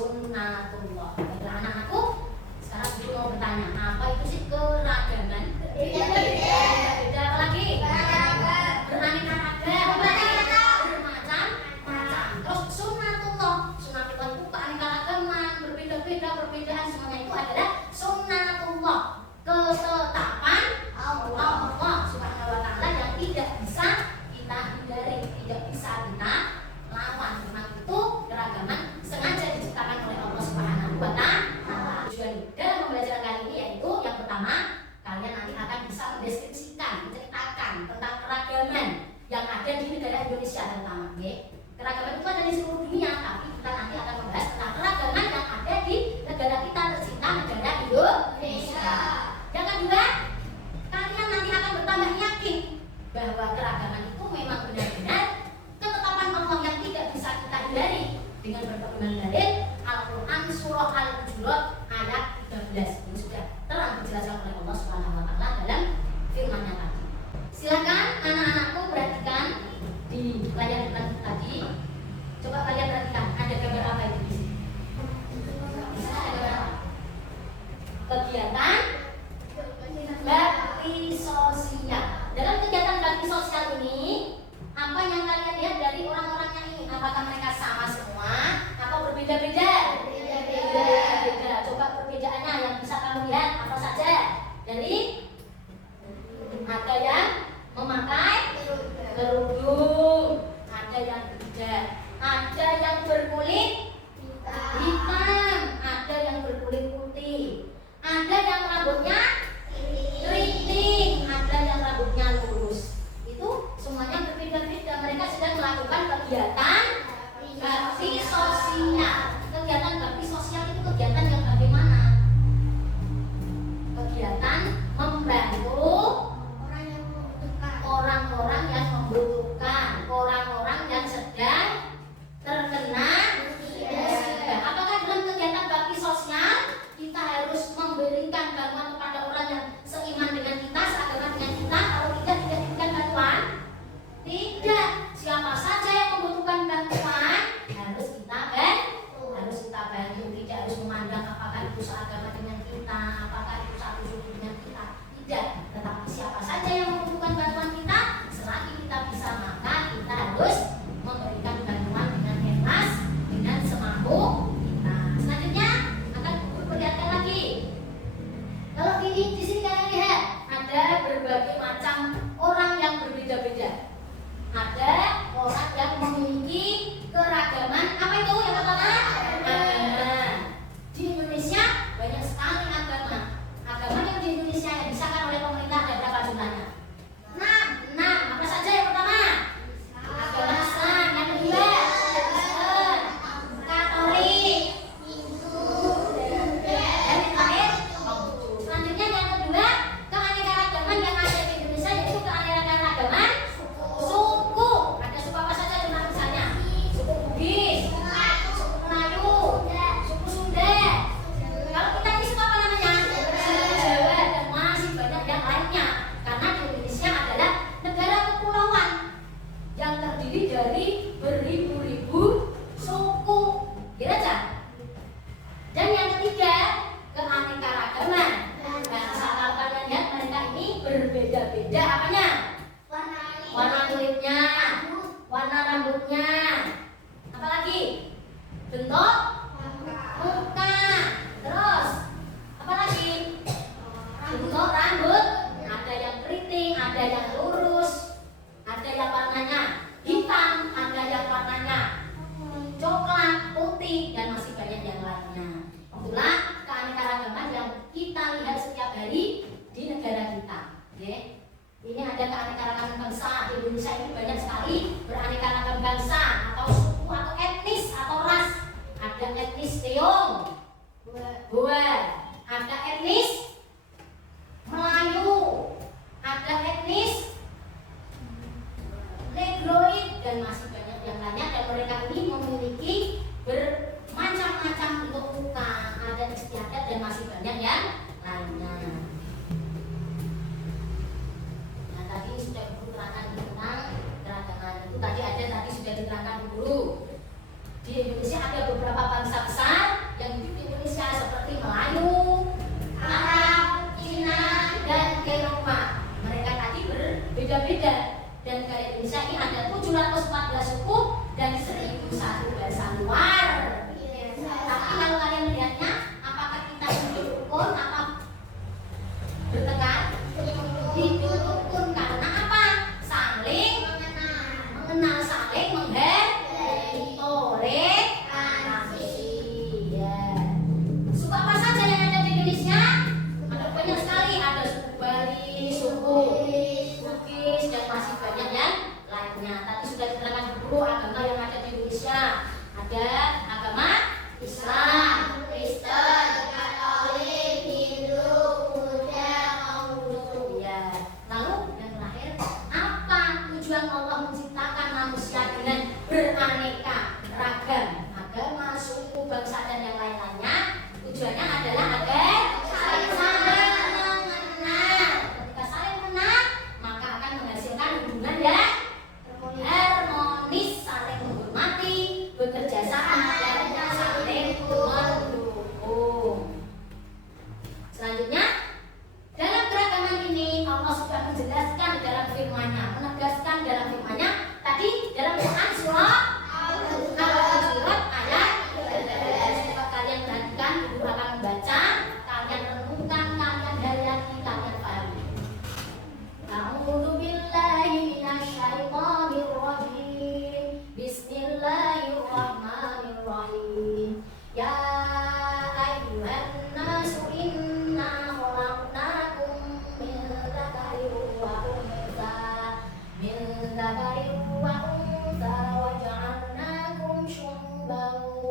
sunnatullah. Baiklah anak-anakku, sekarang ibu mau bertanya, apa itu sih keragaman? Beda apa lagi? Beraneka ragam, bermacam-macam. Terus sunnatullah, sunnatullah itu keanekaragaman, berbeda-beda, perbedaan semuanya itu adalah sunnatullah, ketetapan Allah Subhanahu wa taala yang tidak bisa kita hindari, tidak bisa kita lawan. Memang itu keragaman sengaja diciptakan oleh Allah Subhanahu wa taala. Tujuan dalam pembelajaran kali ini yaitu yang pertama, kalian nanti akan bisa mendeskripsikan, menceritakan tentang keragaman yang ada di negara Indonesia terutama. Keragaman itu ada di seluruh dunia, tapi kita nanti akan membahas tentang keragaman yang ada di negara kita tercinta, negara Indonesia. Yang kedua, kalian nanti akan bertambah yakin bahwa keragaman itu memang benar-benar ketetapan Allah yang tidak bisa kita hindari dengan berpegang dalil Al-Quran surah Al-Hujurat ayat 13. Ini sudah terang dijelaskan oleh Allah Subhanahu wa taala dalam firman-Nya tadi. Silakan anak-anakku perhatikan di layar depan tadi. Coba kalian perhatikan, ada gambar apa itu di sini? Bisa ada gambar apa? Kegiatan bakti sosial. Dalam kegiatan bakti sosial ini, apa yang kalian lihat dari orang-orangnya ini? Apakah mereka sama semua atau berbeda-beda? Berbeda. Coba perbedaannya yang bisa kamu lihat apa saja? Dari ada yang memakai kerudung, ada yang tidak, ada yang berkulit hitam, ada yang berkulit putih, ada yang rambutnya keriting, ada yang rambutnya lurus. Itu semuanya berbeda-beda. Mereka sedang melakukan kegiatan bakti sosial. Kegiatan bakti sosial itu kegiatan yang bagaimana? Kegiatan membantu orang-orang yang membutuhkan, orang-orang yang sedang terkena musibah. Apakah dalam kegiatan bakti sosial kita harus memberikan bantuan kepada orang yang seiman dengan kita, seagama dengan kita? Kalau tidak diberikan bantuan? Tidak. Siapa saja yang membutuhkan bantuan harus kita bantu. Tidak harus memandang apakah itu seagama dengan kita, apakah itu satu suku dengan kita. Tidak. Tetapi siapa saja yang membutuhkan bantuan kita, selagi kita bisa, maka kita harus memberikan bantuan dengan ikhlas, dengan semampu kita. Selanjutnya akan diperlihatkan lagi. Kalau ini di sini kalian lihat ada berbagai macam orang yang berbeda-beda. Ada orang yang memiliki keragaman. Apa itu yang pertama? Agama. Di Indonesia banyak sekali agama.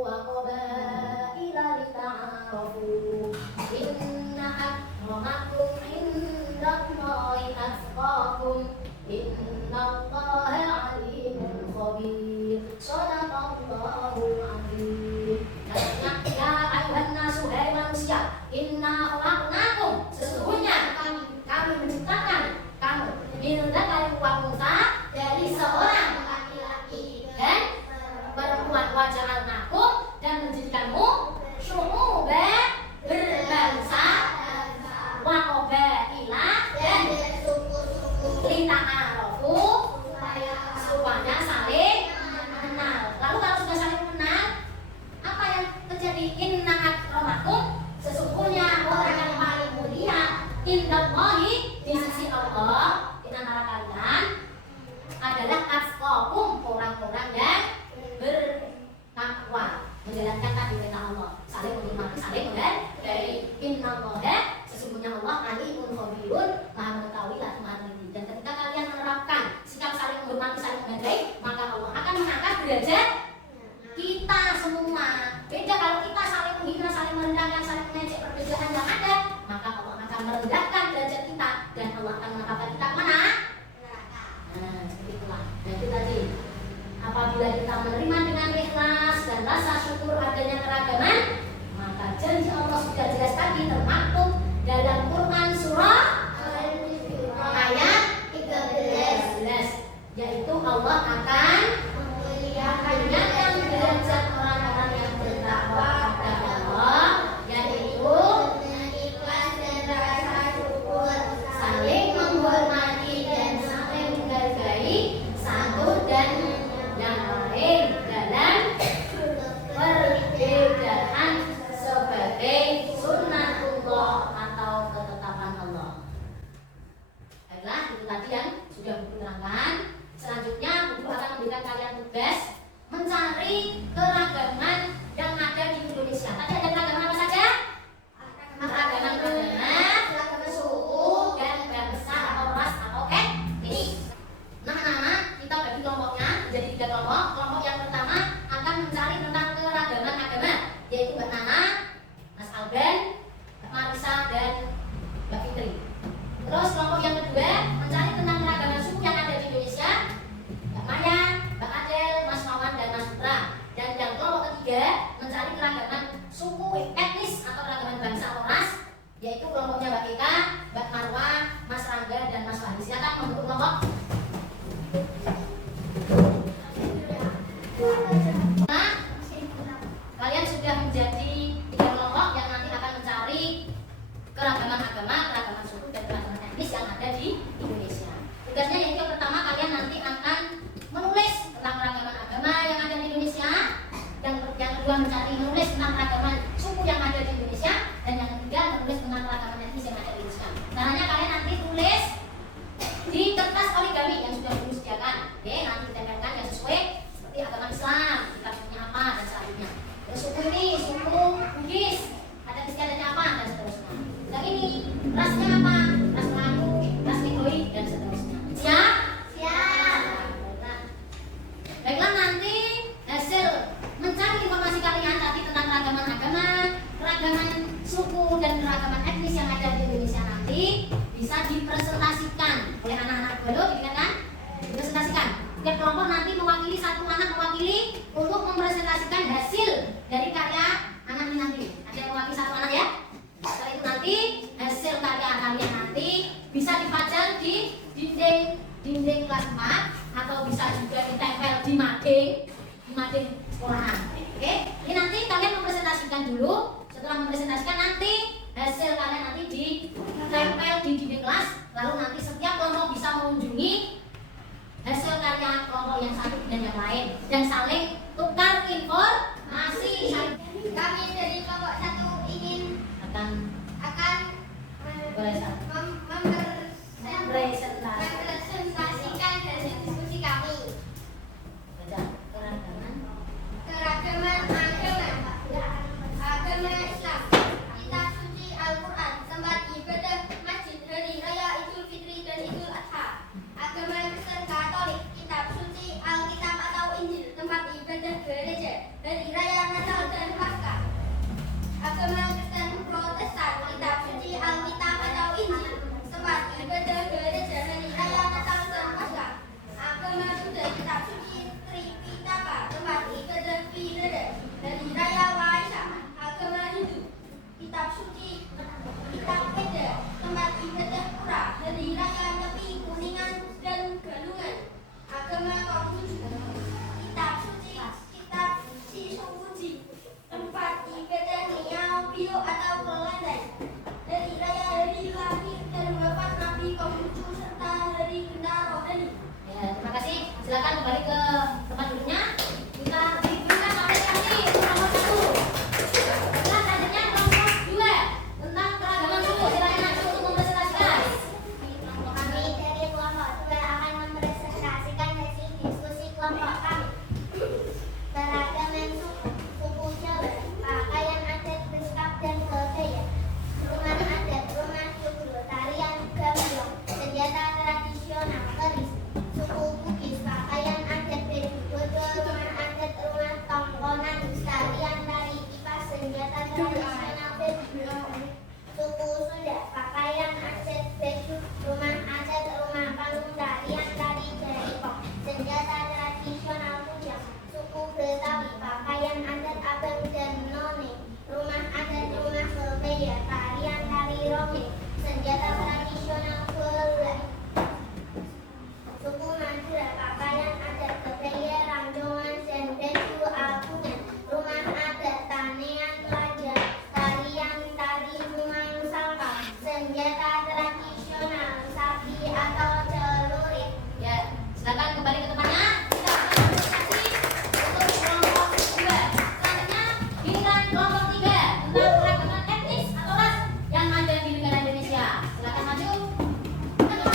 وقبائل لتعارفوا إن أكرمكم عند الله أتقاكم إن الله عليم خبير صدق الله العظيم. Ya ayuhan nasu, hai manusia, inna khalaqnakum, sesungguhnya kami menciptakan kamu min dzakarin wa untha, dari seorang laki-laki dan perempuan, wa ja'alnakum, dan menjadikanmu syu'uban, berbangsa, wa qabaila, dan suku-suku, lita'arafu, supaya saling mengenal. Lalu kalau sudah saling mengenal, apa yang terjadi? Inna akramakum, sesungguhnya orang yang paling mulia indallahi, di sisi Allah, di antara kalian adalah atqakum, orang-orang yang bertakwa, menjalankan tadi perintah Allah, saling menghormati, saling menghargai. Innallaha, sesungguhnya Allah alimun khabirun, maha mengetahui lagi maha teliti. Dan ketika kalian menerapkan sikap saling menghormati, saling menghargai, maka Allah akan mengangkat derajat kita semua. Beda kalau kita saling menghina, saling merendahkan, saling mengejek perbedaan yang ada, maka Allah akan merendahkan derajat kita dan Allah akan mengangkat kita mana? Nah, seperti itulah. Nah, itu tadi. Apabila kita menerima dengan ikhlas dan rasa syukur adanya keragaman, maka janji Allah sudah jelas tadi termaktub dalam Quran surah ayat 13, yaitu Allah akan memuliakan derajat orang-orang yang bertakwa kepada Allah, yaitu dengan ikhlas dan rasa syukur, saling menghormati dan saling menghargai satu dan yang lain dalam perbedaan sebagai sunnatullah atau ketetapan Allah. Baiklah, itu tadi yang sudah Buku terangkan. Selanjutnya Buku akan memberikan kalian tugas mencari keragaman yang ada di Indonesia. Tadi ada keragaman apa saja? Keragaman agama, keragaman suku, dan bangsa atau ras atau etnis. Nah, kita bagi kelompoknya menjadi 3 kelompok. Kelompok yang pertama akan mencari tentang keragaman agama, yaitu Mbak Nana, Mas Alben, Mbak Marisa, dan Mbak Fitri. Terus kelompok yang kedua mencari tentang keragaman suku yang ada di Indonesia, Mbak Maya, Mbak Adel, Mas Mawan, dan Mas Putra. Dan yang kelompok ketiga mencari keragaman suku etnis atau keragaman bangsa atau ras, yaitu kelompoknya Mbak Eka, Mbak Marwa, Mas Rangga, dan Mas Fahri. Silakan membentuk kelompok. Nah, kalian sudah menjadi 3 kelompok yang nanti akan mencari keragaman agama, keragaman suku, dan keragaman etnis yang ada di Indonesia. Tugasnya yaitu pertama, kalian nanti akan menulis tentang keragaman agama yang ada di Indonesia. Yang kedua menulis tentang keragaman suku yang ada di Indonesia. Dan yang ketiga menulis tentang keragaman etnis yang ada di Indonesia. Caranya kalian nanti tulis di kertas origami yang sudah Ibu sediakan. Oke, nanti ditempelkan yang sesuai seperti agama Islam, kita punya apa dan selanjutnya. Terus suku ini, suku Bugis, ada istiadatnya apa dan seterusnya. Yang ini rasnya apa? Ras Melayu, ras Migoi, dan seterusnya. Siap? Siap. Baiklah, nanti hasil mencari informasi kalian tadi tentang keragaman agama, keragaman suku, dan keragaman etnis yang ada di Indonesia nanti bisa dipresentasikan oleh anak-anak baru, kan? Dipresentasikan. Tiap kelompok nanti mewakili satu anak mewakili untuk mempresentasikan hasil dari karya anak ini nanti. Ada yang mewakili satu anak ya? Setelah itu nanti hasil karya kalian nanti bisa dipajang di dinding kelas 4 atau bisa juga ditempel di mading sekolahan. Oke? Ini nanti kalian mempresentasikan dulu. Setelah mempresentasikan nanti hasil kalian nanti ditempel di dinding kelas. Lalu nanti setiap kelompok bisa mengunjungi hasil karya kelompok yang satu dan yang lain dan saling tukar informasi. Kami dari kelompok 1 ingin akan mempresentasikan hasil diskusi kami. Keragaman agama Islam, kitab suci Al-Quran, tempat ibadah, masjid, hari raya Idul Fitri dan Idul Adha. Agama Kristen Katolik, kitab suci Alkitab atau Injil, tempat ibadah gereja, hari kembali ke tempat duduknya. Kita berikan apresiasi untuk nomor 1. Nah, selanjutnya kelompok 2 tentang keragaman suku. Silakan Najwa untuk mempresentasikan. Kami dari kelompok 2 akan mempresentasikan hasil diskusi kelompok kami. Keragaman suku Jawa, pakaian adat bersikap dan budaya, rumah adat, rumah suku, tarian gambiong, senjata tradisional keris. Suku Bugis, pakaian adat bedu, dodol, rumah adat, rumah tongkonan, tarian tari kipas, senjata tradisional bedu. Suku Sunda, pakaian adat bedu, rumah adat, rumah panggung, tarian tari jaipong, senjata tradisional kujang. Suku Betawi, pakaian adat abang dan none, rumah adat, rumah kebaya, tarian tari ronggeng, senjata tradisional Belanda. Suku Madura, pakaian adat kebaya, rangjongan, dan baju agungan, rumah adat, tanean pelajar, tarian tari rumang sangka, senjata tradisional sapi atau celurit. Ya, silakan kembali ke tempatnya. Kita akan presentasi untuk kelompok 2. Selanjutnya giliran kelompok 3 tentang keragaman etnis atau ras yang ada di negara Indonesia. Silakan maju. Ayo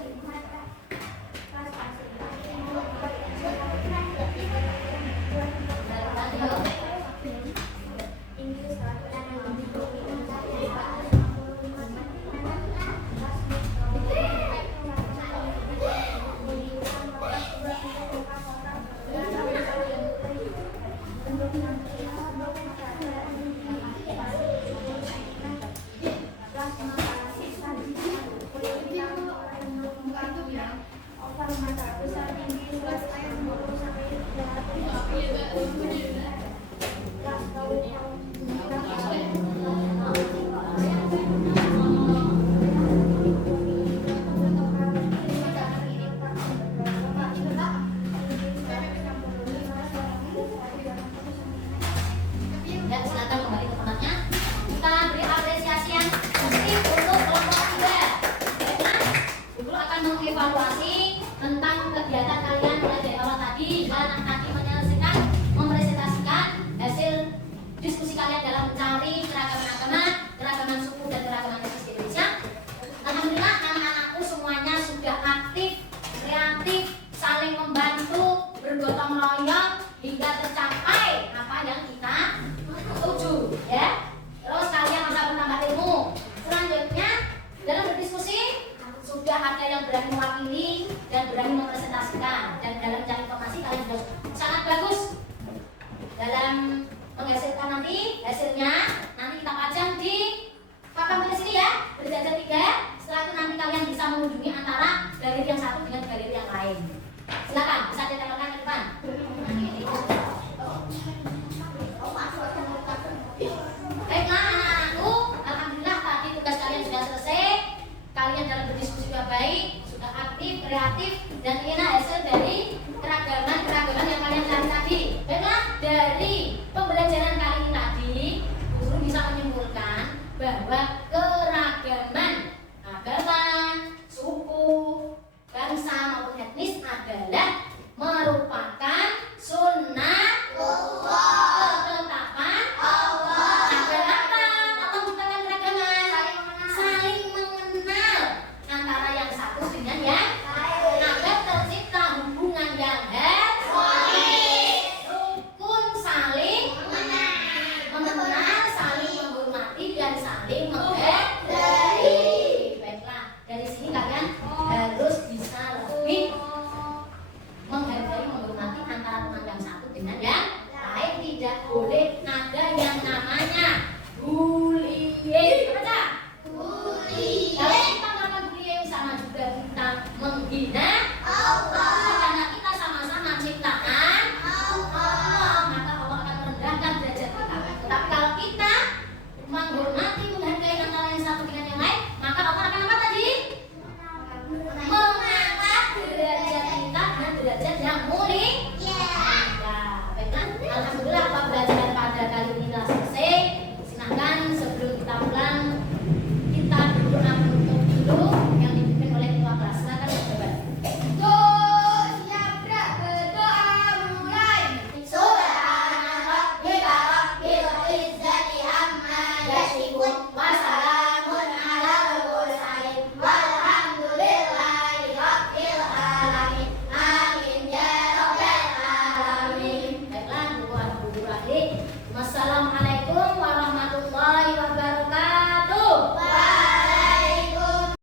dimainkan. Ya, silakan kembali ke tempatnya. Kita beri apresiasi yang positif untuk kelompok 3. Baiklah, Guru akan mengevaluasi tentang kegiatan kalian mulai dari awal tadi dan nanti mempresentasikan hasil diskusi kalian dalam mencari keragaman agama, keragaman suku dan keragaman etnis di Indonesia. Alhamdulillah, anak-anakku semuanya sudah aktif, kreatif, saling membantu, bergotong royong hingga tercapai apa yang kita tuju, ya. Terus kalian bisa menambah ilmu. Selanjutnya dalam berdiskusi sudah ada yang berani mewakili dan berani mempresentasikan, dan dalam mencari informasi kalian sudah sangat bagus dalam menghasilkan nanti hasilnya. Nanti kita pajang di papan tulis ini ya, berjajar 3. Setelah itu nanti kalian bisa mengunjungi antara galeri yang satu dengan galeri yang lain. Silakan bisa ditempelkan ke depan. Baiklah anak-anakku, alhamdulillah tadi tugas kalian sudah selesai. Kalian dalam berdiskusi sudah baik, sudah aktif, kreatif, dan inilah hasil dari keragaman yang kalian cari tadi. Baiklah, dari pembelajaran kali ini tadi, guru bisa menyimpulkan bahwa keragaman agama, suku, bangsa maupun etnis adalah merupakan sunnah ketetapan Allah. Agar apa? Allah menciptakan keragaman, saling mengenal antara yang satu dengan yang lain, agar tercipta hubungan yang harmonis, rukun, saling mengenal, saling menghormati dan saling menghargai. Baiklah, dari sini kalian harus bisa lebih menghargai, menghormati antara teman yang satu dengan yang lain. Tidak boleh